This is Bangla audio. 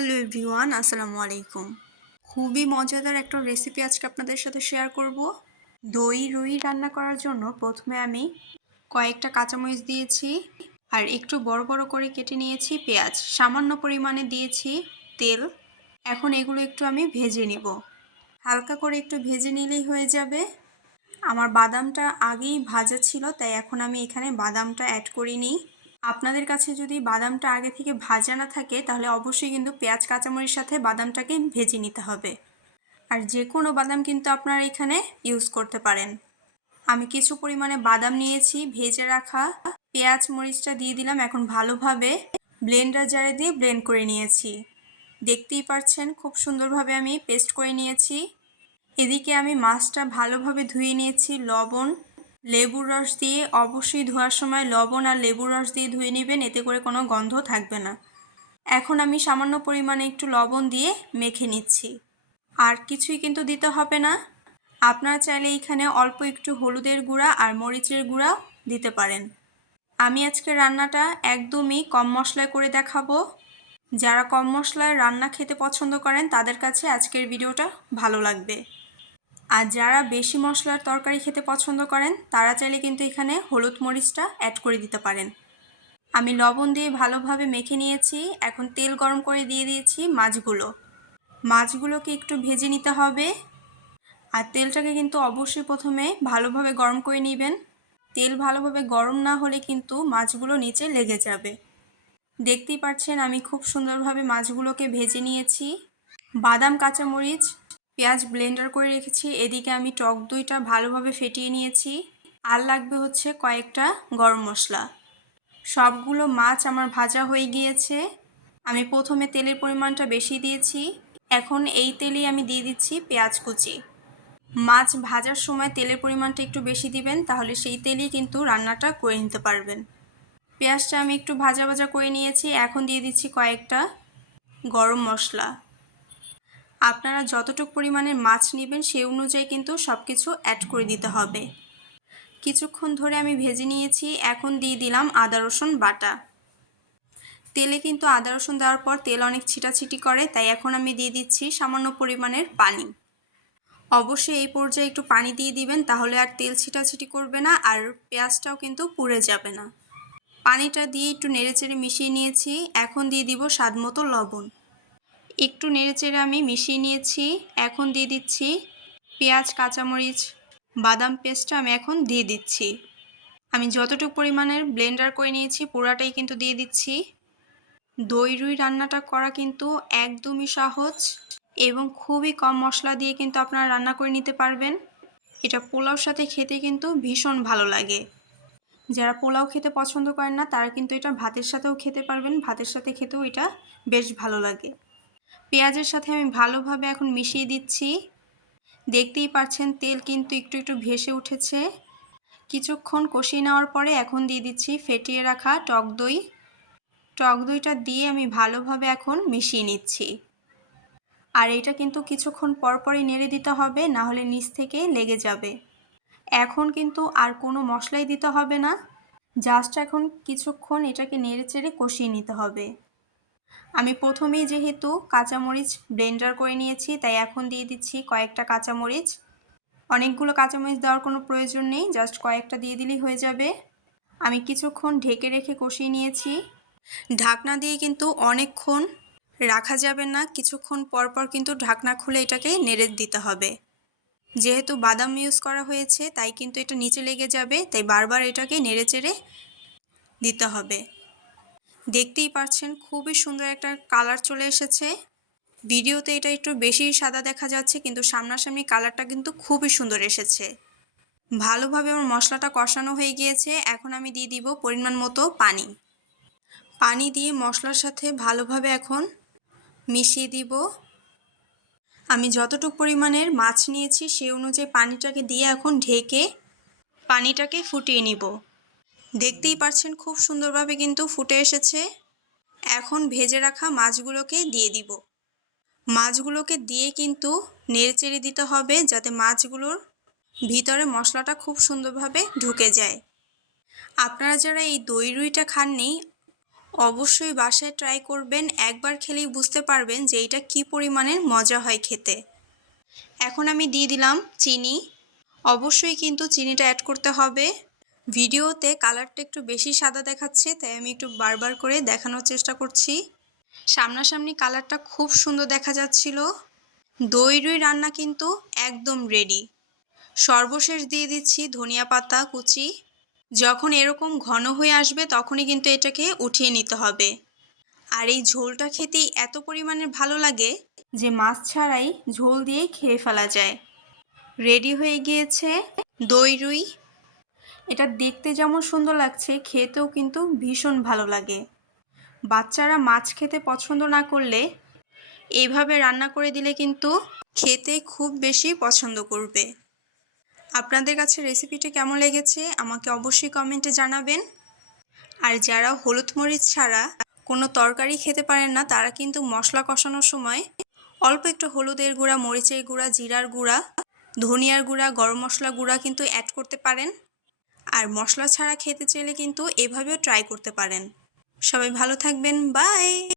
হ্যালো এভরিওয়ান, আসসালামু আলাইকুম। খুবই মজাদার একটা রেসিপি আজকে আপনাদের সাথে শেয়ার করব। দই রুই রান্না করার জন্য প্রথমে আমি কয়েকটা কাঁচামরিচ দিয়েছি আর একটু বড় বড় করে কেটে নিয়েছি পেঁয়াজ, সামান্য পরিমাণে দিয়েছি তেল। এখন এগুলো একটু আমি ভেজে নিব। হালকা করে একটু ভেজে নিলেই হয়ে যাবে। আমার বাদামটা আগেই ভাজা ছিল, তাই এখন আমি এখানে বাদামটা অ্যাড করিনি। আপনাদের কাছে যদি বাদামটা আগে থেকে ভাজা না থাকে তাহলে অবশ্যই কিন্তু পেঁয়াজ কাঁচামরিচের সাথে বাদামটাকে ভেজে নিতে হবে। আর যে কোনো বাদাম কিন্তু আপনারা এখানে ইউজ করতে পারেন। আমি কিছু পরিমাণে বাদাম নিয়েছি ভেজে রাখা। পেঁয়াজ মরিচটা দিয়ে দিলাম। এখন ভালোভাবে ব্লেন্ডার জারে দিয়ে ব্লেন্ড করে নিয়েছি। দেখতেই পাচ্ছেন খুব সুন্দরভাবে আমি পেস্ট করে নিয়েছি। এদিকে আমি মাছটা ভালোভাবে ধুয়ে নিয়েছি লবণ লেবুর রস দিয়ে। অবশ্যই ধোয়ার সময় লবণ আর লেবুর রস দিয়ে ধুয়ে নেবেন, এতে করে কোনো গন্ধ থাকবে না। এখন আমি সামান্য পরিমাণে একটু লবণ দিয়ে মেখে নিচ্ছি। আর কিছুই কিন্তু দিতে হবে না। আপনারা চাইলে এখানে অল্প একটু হলুদের গুঁড়া আর মরিচের গুঁড়া দিতে পারেন। আমি আজকে রান্নাটা একদমই কম মশলায় করে দেখাবো। যারা কম মশলায় রান্না খেতে পছন্দ করেন তাদের কাছে আজকের ভিডিওটা ভালো লাগবে। আর যারা বেশি মশলার তরকারি খেতে পছন্দ করেন তারা চাইলে কিন্তু এখানে হলুদ মরিচটা অ্যাড করে দিতে পারেন। আমি লবণ দিয়ে ভালোভাবে মেখে নিয়েছি। এখন তেল গরম করে দিয়ে দিয়েছি মাছগুলোকে একটু ভেজে নিতে হবে। আর তেলটাকে কিন্তু অবশ্যই প্রথমে ভালোভাবে গরম করে নেবেন। তেল ভালোভাবে গরম না হলে কিন্তু মাছগুলো নিচে লেগে যাবে। দেখতেই পাচ্ছেন আমি খুব সুন্দরভাবে মাছগুলোকে ভেজে নিয়েছি। বাদাম কাঁচামরিচ পেঁয়াজ ব্লেন্ডার করে রেখেছি। এদিকে আমি টক দইটা ভালোভাবে ফেটিয়ে নিয়েছি। আর লাগবে হচ্ছে কয়েকটা গরম মশলা। সবগুলো মাছ আমার ভাজা হয়ে গিয়েছে। আমি প্রথমে তেলের পরিমাণটা বেশি দিয়েছি। এখন এই তেলেই আমি দিয়ে দিচ্ছি পেঁয়াজ কুচি। মাছ ভাজার সময় তেলের পরিমাণটা একটু বেশি দিবেন, তাহলে সেই তেলেই কিন্তু রান্নাটা করে নিতে পারবেন। পেঁয়াজটা আমি একটু ভাজা ভাজা করে নিয়েছি। এখন দিয়ে দিচ্ছি কয়েকটা গরম মশলা। আপনারা যতটুকু পরিমাণের মাছ নেবেন সেই অনুযায়ী কিন্তু সব কিছু অ্যাড করে দিতে হবে। কিছুক্ষণ ধরে আমি ভেজে নিয়েছি। এখন দিয়ে দিলাম আদা রসুন বাটা। তেলে কিন্তু আদা রসুন দেওয়ার পর তেল অনেক ছিটাছিটি করে, তাই এখন আমি দিয়ে দিচ্ছি সামান্য পরিমাণের পানি। অবশ্যই এই পর্যায়ে একটু পানি দিয়ে দিবেন, তাহলে আর তেল ছিটাছিটি করবে না আর পেঁয়াজটাও কিন্তু পুড়ে যাবে না। পানিটা দিয়ে একটু নেড়েচেড়ে মিশিয়ে নিয়েছি। এখন দিয়ে দিব স্বাদমতো লবণ। একটু নেড়েচেড়ে আমি মিশিয়ে নিয়েছি। এখন দিয়ে দিচ্ছি পেঁয়াজ কাঁচামরিচ বাদাম পেস্টটা আমি এখন দিয়ে দিচ্ছি। আমি যতটুকু পরিমাণের ব্লেন্ডার করে নিয়েছি পুরাটাই কিন্তু দিয়ে দিচ্ছি। দই রুই রান্নাটা করা কিন্তু একদমই সহজ এবং খুবই কম মশলা দিয়ে কিন্তু আপনারা রান্না করে নিতে পারবেন। এটা পোলাওর সাথে খেতে কিন্তু ভীষণ ভালো লাগে। যারা পোলাও খেতে পছন্দ করেন না তারা কিন্তু এটা ভাতের সাথেও খেতে পারবেন। ভাতের সাথে খেতেও এটা বেশ ভালো লাগে। পেঁয়াজের সাথে আমি ভালোভাবে এখন মিশিয়ে দিচ্ছি। দেখতেই পাচ্ছেন তেল কিন্তু একটু একটু ভেসে উঠেছে। কিছুক্ষণ কষিয়ে নেওয়ার পরে এখন দিয়ে দিচ্ছি ফেটিয়ে রাখা টক দই। টক দইটা দিয়ে আমি ভালোভাবে এখন মিশিয়ে নিচ্ছি। আর এটা কিন্তু কিছুক্ষণ পরপরই নেড়ে দিতে হবে, না হলে নিচ থেকে লেগে যাবে। এখন কিন্তু আর কোনো মশলাই দিতে হবে না, জাস্ট এখন কিছুক্ষণ এটাকে নেড়েচেড়ে কষিয়ে নিতে হবে। আমি প্রথমেই যেহেতু কাঁচামরিচ ব্লেন্ডার করে নিয়েছি, তাই এখন দিয়ে দিচ্ছি কয়েকটা কাঁচামরিচ। অনেকগুলো কাঁচামরিচ দেওয়ার কোনো প্রয়োজন নেই, জাস্ট কয়েকটা দিয়ে দিলেই হয়ে যাবে। আমি কিছুক্ষণ ঢেকে রেখে কষিয়ে নিয়েছি। ঢাকনা দিয়ে কিন্তু অনেকক্ষণ রাখা যাবে না, কিছুক্ষণ পরপর কিন্তু ঢাকনা খুলে এটাকে নেড়ে দিতে হবে। যেহেতু বাদাম ইউজ করা হয়েছে তাই কিন্তু এটা নিচে লেগে যাবে, তাই বারবার এটাকে নেড়েচেড়ে দিতে হবে। দেখতেই পাচ্ছেন খুবই সুন্দর একটা কালার চলে এসেছে। ভিডিওতে এটা একটু বেশি সাদা দেখা যাচ্ছে, কিন্তু সামনাসামনি কালারটা কিন্তু খুবই সুন্দর এসেছে। ভালোভাবে আমার মশলাটা কষানো হয়ে গিয়েছে। এখন আমি দিয়ে দিব পরিমাণ মতো পানি। পানি দিয়ে মশলার সাথে ভালোভাবে এখন মিশিয়ে দিব। আমি যতটুকু পরিমাণের মাছ নিয়েছি সেই অনুযায়ী পানিটাকে দিয়ে এখন ঢেকে পানিটাকে ফুটিয়ে নিব। দেখতেই পাচ্ছেন খুব সুন্দরভাবে কিন্তু ফুটে এসেছে। এখন ভেজে রাখা মাছগুলোকে দিয়ে দিব। মাছগুলোকে দিয়ে কিন্তু নেড়েচেড়ে দিতে হবে যাতে মাছগুলোর ভিতরে মশলাটা খুব সুন্দরভাবে ঢুকে যায়। আপনারা যারা এই দই রুইটা খাননি অবশ্যই বাসায় ট্রাই করবেন, একবার খেলেই বুঝতে পারবেন যে এটা কী পরিমাণের মজা হয় খেতে। এখন আমি দিয়ে দিলাম চিনি। অবশ্যই কিন্তু চিনিটা অ্যাড করতে হবে। ভিডিওতে কালারটা একটু বেশি সাদা দেখাচ্ছে, তাই আমি একটু বারবার করে দেখানোর চেষ্টা করছি। সামনাসামনি কালারটা খুব সুন্দর দেখা যাচ্ছিল। দই রুই রান্না কিন্তু একদম রেডি। সর্বশেষ দিয়ে দিচ্ছি ধনিয়া পাতা কুচি। যখন এরকম ঘন হয়ে আসবে তখনই কিন্তু এটাকে উঠিয়ে নিতে হবে। আর এই ঝোলটা খেতেই এত পরিমাণে ভালো লাগে যে মাছ ছাড়াই ঝোল দিয়েই খেয়ে ফেলা যায়। রেডি হয়ে গিয়েছে দই রুই। এটা দেখতে যেমন সুন্দর লাগছে, খেতেও কিন্তু ভীষণ ভালো লাগে। বাচ্চারা মাছ খেতে পছন্দ না করলে এইভাবে রান্না করে দিলে কিন্তু খেতে খুব বেশি পছন্দ করবে। আপনাদের কাছে রেসিপিটা কেমন লেগেছে আমাকে অবশ্যই কমেন্টে জানাবেন। আর যারা হলুদ মরিচ ছাড়া কোনো তরকারি খেতে পারেন না, তারা কিন্তু মশলা কষানোর সময় অল্প একটু হলুদের গুঁড়া, মরিচের গুঁড়া, জিরার গুঁড়া, ধনিয়ার গুঁড়া, গরম মশলা গুঁড়া কিন্তু অ্যাড করতে পারেন। আর মশলা ছাড়া খেতে চাইলে কিন্তু এভাবেও ট্রাই করতে পারেন। সবাই ভালো থাকবেন, বাই।